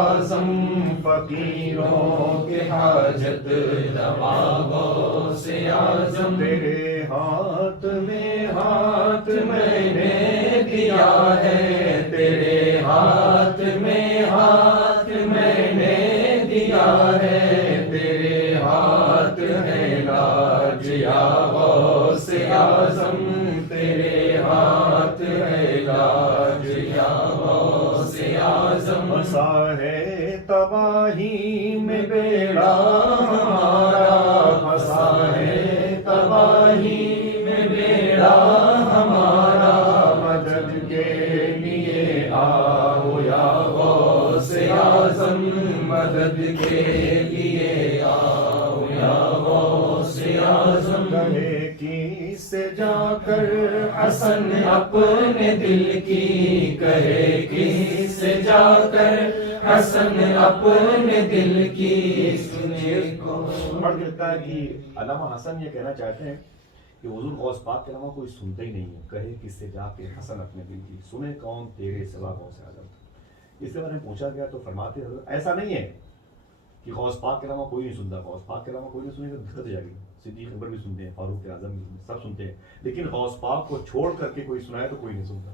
اعظم فقیروں کے حاجت روا غوث اعظم، تیرے ہاتھ میں نے دیا ہے، تیرے ہاتھ میں نے دیا ہے، تیرے ہاتھ ہے لاج یا غوث اعظم، تیرے ہاتھ ہے لاج یا غوث اعظم، بسا ہے تباہی میں بیڑا ہمارا، بسا ہے تباہی میں بیڑا ہمارا، مدد کے لیے آؤ یا غوث اعظم، مدد کے لیے آؤ یا غوث اعظم، کہے کس سے جا کر حسن اپنے دل کی، کہے کس سے جا کر حسن اپنے دل کی، سنے کو پڑھ کے لگتا ہے کہ علامہ حسن یہ کہنا چاہتے ہیں کہ حضور غوث پاک کے علاوہ کوئی سنتا ہی نہیں ہے، کہے کس سے جا کے حسن اپنے دل کی، سنے کون تیرے سوا غوث اعظم۔ اس سے میں نے پوچھا گیا تو فرماتے ہیں حضرت ایسا نہیں ہے کہ غوث پاک کے علاوہ کوئی نہیں سنتا، غوث پاک کے علاوہ کوئی نہیں سنے تو دقت ہو جائے گی، صدیق اکبر بھی سنتے ہیں، فاروق اعظم بھی سنتے ہیں، سب سنتے ہیں، لیکن غوث پاک کو چھوڑ کر کے کوئی سنائے تو کوئی نہیں سنتا۔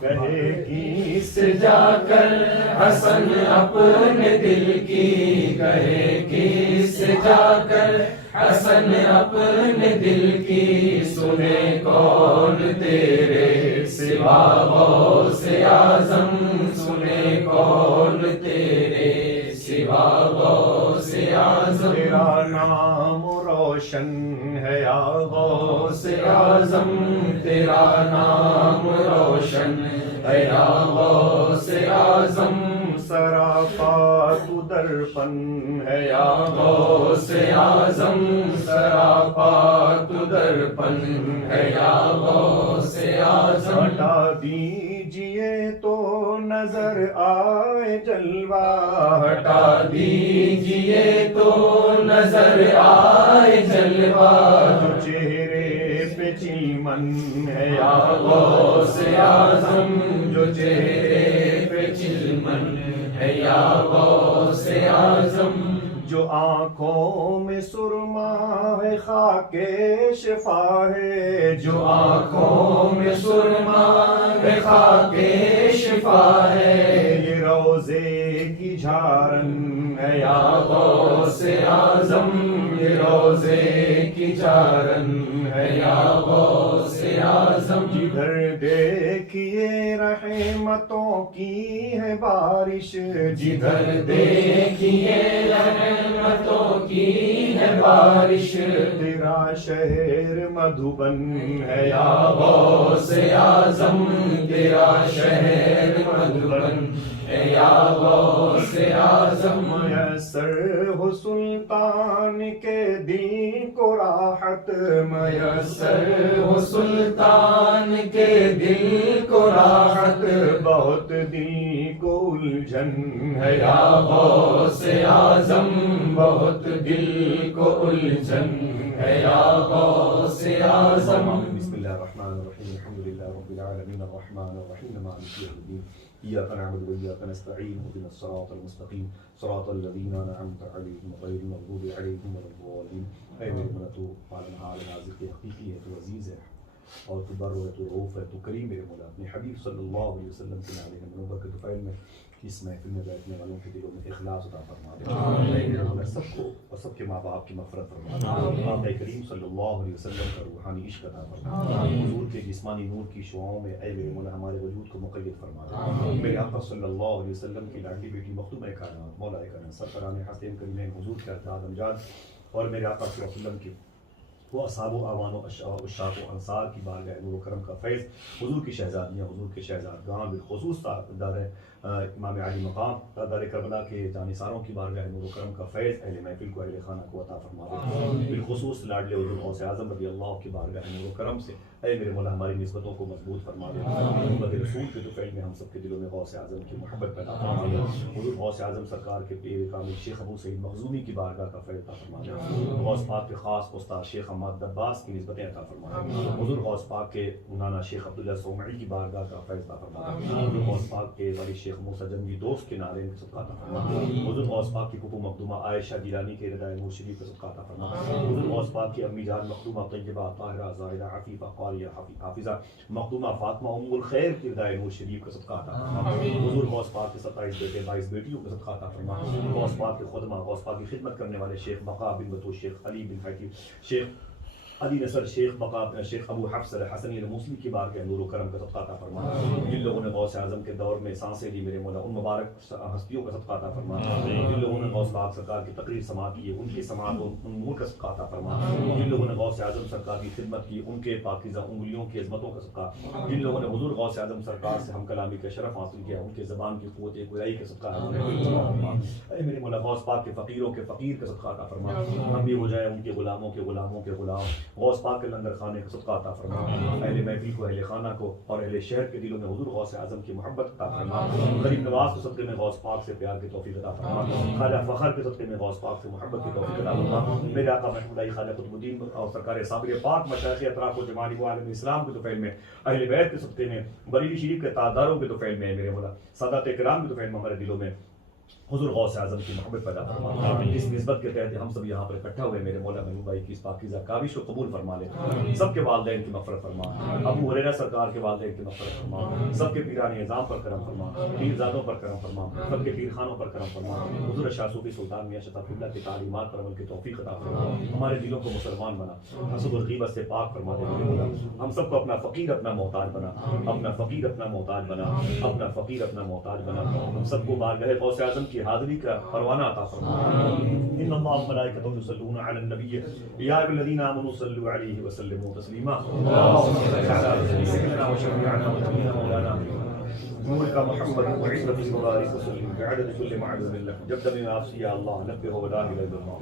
کہے کس سے جا کر حسن اپنے دل کی، کہے کس سے جا کر حسن اپنے دل کی، سنے کون تیرے سوا غوث اعظم، سنے کون تیرے سوا غوث اعظم، تیرا نام روشن ہے یا غوث اعظم، تیرا نام روشن ہے یا غوث اعظم، سراپا تو درپن ہے یا غوث اعظم، سراپا تو درپن ہے یا غوث اعظم، ہٹا دیجئے تو نظر آئے جلوہ، ہٹا دیجئے تو نظر آئے جلوہ، جو چہرے پہ چلمن ہے یا غوث اعظم، جو چہرے پہ چلمن ہے یا غوث اعظم، جو آنکھوں میں سرما ہے خاک شفا ہے، جو آنکھوں میں سرما ہے خاک شفا ہے، یہ روزے کی جھارن ہے یا غوث اعظم، یہ روزے کی جھارن ہے یا غوث اعظم، جدھر دیکھیے رحمتوں کی ہے بارش، جدھر دیکھیے رحمتوں کی ہے بارش، تیرا شہر مدھوبن ہے یا غوث اعظم، تیرا شہر مدھوبن ہے یا غوث اعظم، میسر ہو سلطان کے دل کو راحت، میسر ہو سلطان کے دل کو راحت، بہت دل کو الجھن ہے یا غوث اعظم، بہت دل کو الجھن ہے یا غوث اعظم، بسم اللہ الرحمن الرحیم، الحمد للہ رب العالمین، الرحمن الرحیم، مالک یوم الدین، ایاک نعبد و ایاک نستعین، اهدنا الصراط المستقیم، صراط الذین انعمت علیہم غیر المغضوب علیہم ولا الضالین۔ اے میرے مولا تو عالم حال نازک حقیقی ہے، تو عزیز ہے اور تو بر ہے، تو رؤوف ہے، تو کریم میرے مولا، اپنے حبیب صلی اللہ علیہ وسلم کے نالے منور کے طفیل میں اس محفل میں بیٹھنے والوں کے دلوں میں اخلاص عطا فرما دے، اے میرے مولا سب کو اور سب کے ماں باپ کی مغفرت فرما دے، آقا کریم صلی اللہ علیہ وسلم کا روحانی عشق عطا فرما دے، حضور کے جسمانی نور کی شعاؤں میں اے میرے مولا ہمارے وجود کو مقید فرما دے، میرے آقا صلی اللہ علیہ وسلم کی لاڈلی بیٹی مخدوم کائنات مولا کائنات سرکران حسین کریم حضور کے اطلاع امجاد اور میرے آقا صلی اللہ علیہ وسلم کی وہ اصحاب و اعوان و اشاق و انصار کی بارگاہ نور و کرم کا فیض، حضور کی شہزادیاں، حضور کے شہزادگان، بالخصوص دار امام علی مقام دار کربلا کے جانثاروں کی بارگاہ نور و کرم کا فیض اہل محفل کو، اہل خانہ کو عطا فرما دے، بالخصوص لاڈلے حضور غوث اعظم رضی اللہ کی بارگاہ نور و کرم سے اے میرے مولا ہماری نسبتوں کو مضبوط فرما دے، محمد رسول کے طفیل میں ہم سب کے دلوں میں غوث اعظم کی محبت پیدا فرما دے، حضور غوث اعظم سرکار کے پیر کامل شیخ ابو سعید مخزومی کی بارگاہ کا فیض عطا فرما دے، غوث پاک کے خاص استاد شیخ مقامات عباس کی نسبتیں عطا فرما، حضور غوث پاک کے مولانا شیخ عبداللہ سومعی کی بارگاہ کا فیض عطا فرما، حضور غوث پاک کے ولی شیخ موسیٰ جنگی دوست کے نعرے کا صدقہ عطا فرما، حضور غوث پاک کی پھپھو مخدومہ عائشہ گیلانی کے ردائے نور شریف کا صدقہ عطا فرما، حضور غوث پاک کی امی جان مخدومہ طیبہ طاہرہ زاہدہ عفیفہ قاریہ حافظہ مخدومہ فاطمہ ام الخیر کی ردائے نور شریف کا صدقہ عطا فرما، حضور غوث پاک کے 27 بیٹے 22 بیٹیوں کا صدقہ عطا فرما، غوث پاک کے خدمہ غوث پاک کی خدمت کرنے والے شیخ بقا بن بطوش، شیخ علی بن حکیم، شیخ علی نصر، شیخ بقا، شیخ ابو حفص الحسنی الموصلی کی بارگاہ نور و کرم کا صدقہ عطا فرما، جن لوگوں نے غوث اعظم کے دور میں سانسیں لی میرے مولا ان مبارک ہستیوں کا صدقہ عطا فرما، جن لوگوں نے غوث پاک سرکار کی تقریر سماعت کی ان کی سماعت ان نور کا صدقہ عطا فرما، جن لوگوں نے غوث اعظم سرکار کی خدمت کی ان کے پاکیزہ انگلیوں کی عظمتوں کا صدقہ، جن لوگوں نے حضور غوث اعظم سرکار سے ہم کلامی کا شرف حاصل کیا ان کے زبان کی قوت گویائی کا صدقہ اے میرے مولا غوث پاک کے فقیروں کے فقیر کا صدقہ عطا فرما، ہم بھی ہو جائے ان کے غلاموں کے غلاموں کے غلام، غوث پاک کے لنگر خانے کا صدقہ عطا فرما، اہل محفل کو اہل خانہ کو اور اہل شہر کے دلوں میں حضور غوث اعظم کی محبت عطا فرما، غریب نواز کے صدقے میں غوث پاک سے پیار کی توفیق عطا فرما، خواجہ فخر کے صدقے میں غوث پاک سے محبت کی توفیق عطا فرما، میرے آقا محمود علی خواجہ قطب الدین اور سرکار صابر پاک مشائخ اطراف و جمالی و عالم اسلام کے طفیل میں، اہل بیت کے صدقے میں، بریلی شریف کے تاجداروں کے طفیل میں، میرے مولا سادات کرام کے طفیل میں ہمارے دلوں میں حضور غوث اعظم کی محبت پیدا فرما، اس نسبت کے تحت ہم سب یہاں پر اکٹھا ہوئے میرے مولا محبوب بھائی کی اس پاکیزہ کاوش کو قبول فرما لے، سب کے والدین کی مغفرت فرما، ابو ہریرہ سرکار کے والدین کی مغفرت فرما، سب کے پیران اعظام پر کرم فرما، پیر زادوں پر کرم فرما، سب کے پیر خانوں پر کرم فرما، حضور شاہ صوفی سلطان میاں شتاب اللہ کی تعلیمات پر عمل کی توفیق عطا فرما، ہمارے دلوں کو مسلمان بنا، حسد و غیبت سے پاک فرما دے میرے مولا، ہم سب کو اپنا فقیر اپنا محتاج بنا، اپنا فقیر اپنا محتاج بنا، اپنا فقیر اپنا محتاج بنا، ہم سب کو بارگاہ غوث اعظم کی حاضری کا پروانہ عطا فرما، ان اللہ وملائکتہ یصلون علی النبی یا ایھا الذین آمنوا صلوا علیہ وسلموا تسلیما، اللهم صل علی سیدنا و شفیعنا و نبینا مولانا نور کا محمد وعزت المبارک وسلم بعدد كل معلوم لك جبد من نفسي يا الله نبه ولا اله الا الله